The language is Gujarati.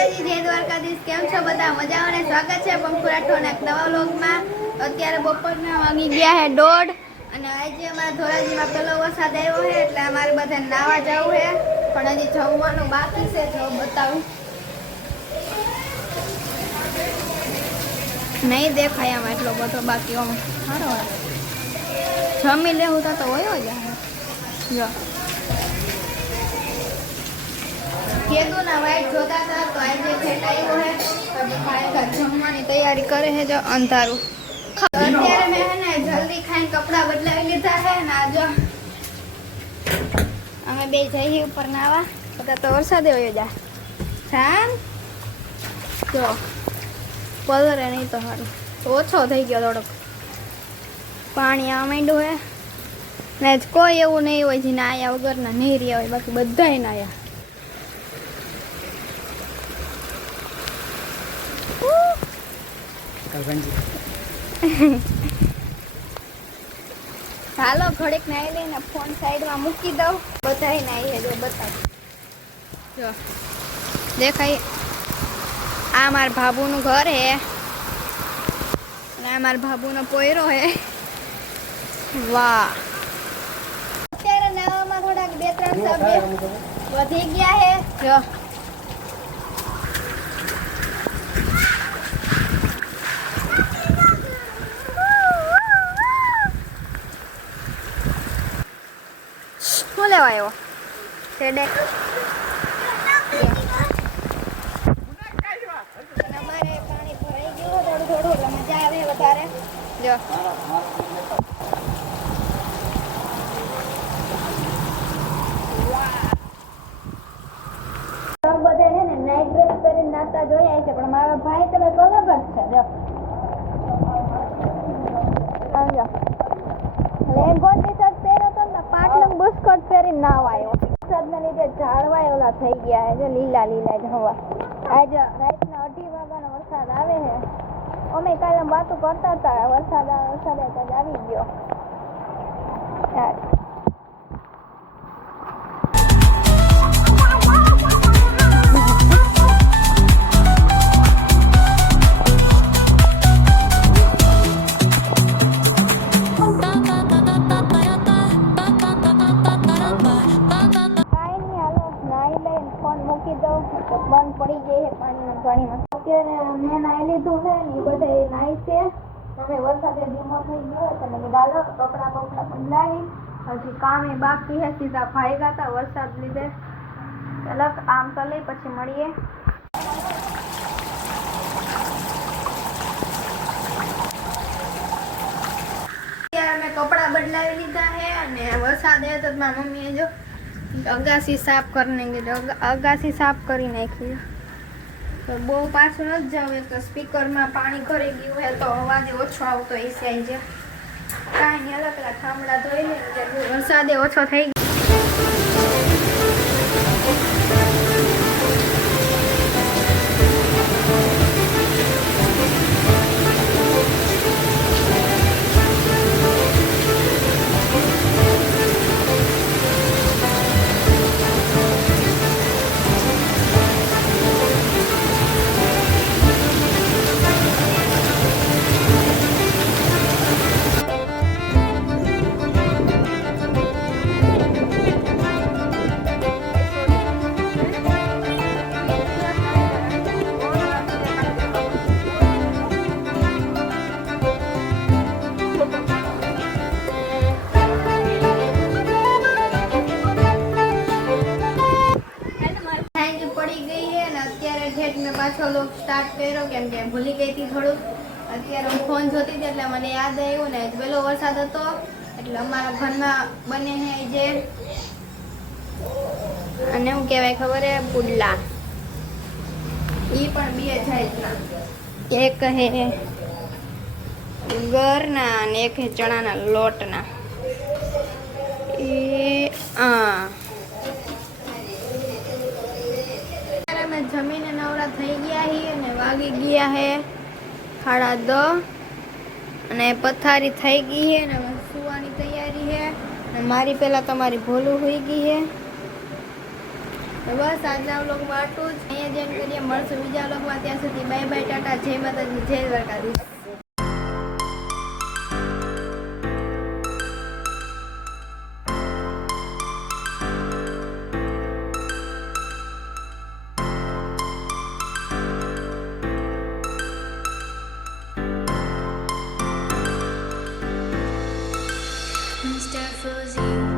માતાજી, જય દ્વારકાધીશ. કેમ છો બધા? મજામાં ને? સ્વાગત છે પંખુરાઠોના નવા વ્લોગમાં. અત્યારે બપોરના વાગી ગયા છે 1:30 અને આજે અમારા ધોરાજીમાં પેલો વરસાદ આવ્યો છે એટલે અમારે બધા નાવા જવું છે, પણ હજી જમવાનું બાકી છે. જો બતાવું, નહીં દેખાય આમાં એટલો બધો બાકી. આમ સારો જમી લેવું તો હોય જ. જો કીધું ના વાઈટ જોતા હતા તો આજે ફેટ આવ્યો છે. જમવાની તૈયારી કરે છે. જો અંધારું અત્યારે મેં હે ને જલ્દી ખાઈને કપડાં બદલાવી લીધા છે ને જો અમે બે જઈએ ઉપર નાવા. બધા તો વરસાદ આવ્યો જા શાન. જો પલરે નહીં તો સારું, ઓછો થઈ ગયો થોડોક. પાણી આ માંડ્યું હે ને કોઈ એવું નહીં હોય જેને આયા વગરના નહીં રહ્યા હોય, બાકી બધા ને આયા. ચાલો ઘડીક નાઈ લઈને ફોન સાઈડમાં મૂકી દઉં. બધાય નાઈ જો બતાવ. જો દેખાય, આ મારા ભાભુનું ઘર હે અને આ મારા ભાભુનો પોયરો હે. વાહ, અત્યારે નાવામાં થોડાક 2-3 સભ્ય વધી ગયા હે. જો શું લેવા આવ્યો છેડે? અમારે પાણી ભરાઈ ગયું થોડું થોડું એટલે મજા આવે વધારે. જો બધા ને નાઈટ ડ્રેસ પહેરીને નાતા જોયા છે, પણ મારો ભાઈ તો અલગ જ છે. જો સમજો, લેંગો ટી શર્ટ પહેર્યો તો ને પાટલું બુસ્કોટ પહેરીને નાવ આવ્યો. વરસાદના લીધે ઝાડવા ઓલા થઈ ગયા છે. જો લીલા લીલા જ હવા. આજે રાતના 2:30 વાગ્યાનો વરસાદ આવે છે. અમે કાલે વાતો કરતા હતા, વરસાદ આવી ગયો. બંધ પડી જાય છે પાણીમાં. અત્યારે મેં નાઈ લીધું છે ને એ બધા નાઈ છે. અમે વરસાદે ધીમો થઈ ગયો એટલે ગાલો કપડા બદલાવી. હજી કામે બાકી છે. સીધા ભાઈ ગયા વરસાદ લીધે. ચાલો આમ તો લઈ પછી મળીએ. અત્યારે મેં કપડા બદલાવી લીધા છે અને વરસાદ આવ્યો તો મારી મમ્મીએ જો અગાસી સાફ કરીને કીધું. અગાસી સાફ કરી નાખી. તો બહુ પાછું નથી જાવ. એક તો સ્પીકરમાં પાણી ભરી ગયું હોય તો અવાજ ઓછો આવતો એસી આવી જાય. કાંઈ નહીં, અલગ પેલા થાંભલા ધોઈ લે. વરસાદે ઓછો થઈ ગયો. મેં પાછો લોક સ્ટાર્ટ કર્યો કેમ કે ભૂલી ગઈ હતી થોડુંક. અત્યારે હું ફોન જોતી હતી એટલે મને યાદ આવ્યું ને પેલો વરસાદ હતો એટલે અમારા ઘરમાં બને છે જે અને શું કહેવાય ખબર હે, પુડલા. એ પણ 2 જાતના, એક હે ગરના અને એક હે ચણાના લોટના. જમીને નવરા થઈ ગયા છીએ અને વાગી ગયા હે 10:30 અને પથારી થઈ ગઈ છે અને સુવાની તૈયારી છે. અને મારી પહેલા તમારી ભોલું હોઈ ગઈ છે. બસ આજના વ્લોગમાં આટલું જ. અહીંયા જેમ કરીએ મળશું બીજા વ્લોગમાં. ત્યાં સુધી બાય બાય, ટાટા, જય માતાજી, જય દ્વારકાધીશ. Mr. Fuzzy.